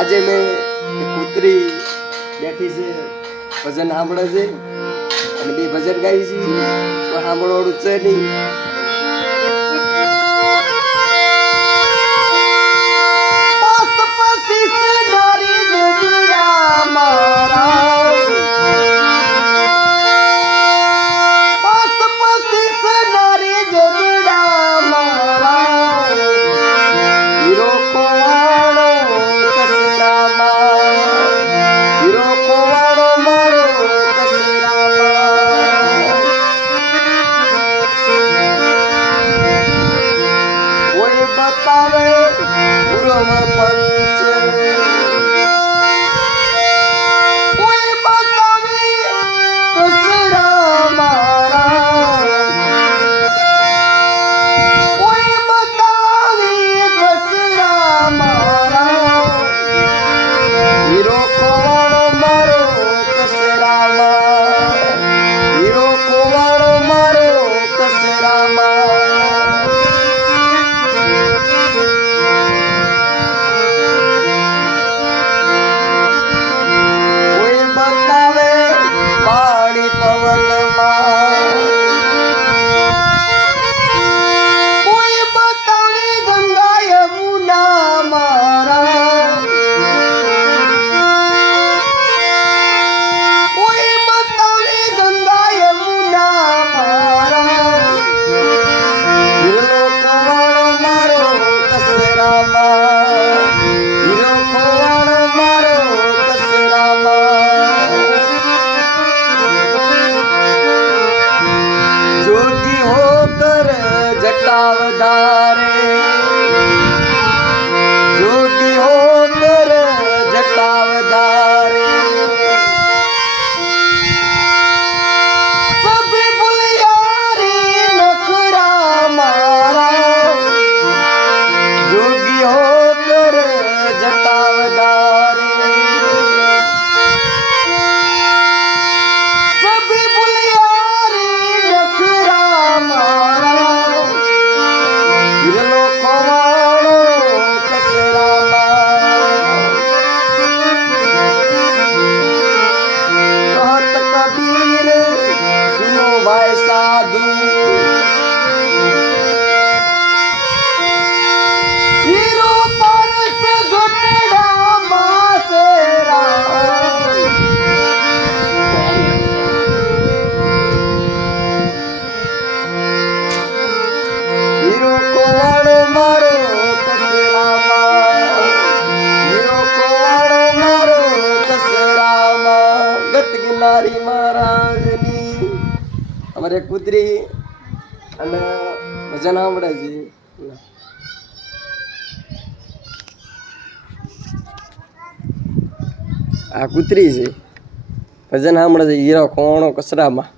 આજે મેં કૂતરી બેઠી છે ભજન સાંભળે છે અને બે ભજન ગાઈ છે તો સાંભળવાળું છે નહીં. बतावे पूर्व पंच कोई बतावे कसरा मारा कोई बतावे कसरा मारा हीरो कोवाड़ो मारो कसरा मारा हीरो कोवाड़ो मारो कसरा मारा जटावदारे जोगी होकर जटावदारे सभी बुलियारी नखरा मारा जोगी होकर जटावदारे सभी बुलियारी नखरा मारा हीरो कोवाड़ो कसरा कहत कबीर सुनो भाई साधु हीरो परस घटड़ा मासेरा हीरो कोवाड़ो मारो कसरामा हीरो कोवाड़ो मारो कसरामा गत गिरनारी महाराजनी અમારે કૂતરી અને ભજન સાંભળે છે. આ કૂતરી છે ભજન સાંભળે છે હીરો કોવાડો કસરામાં.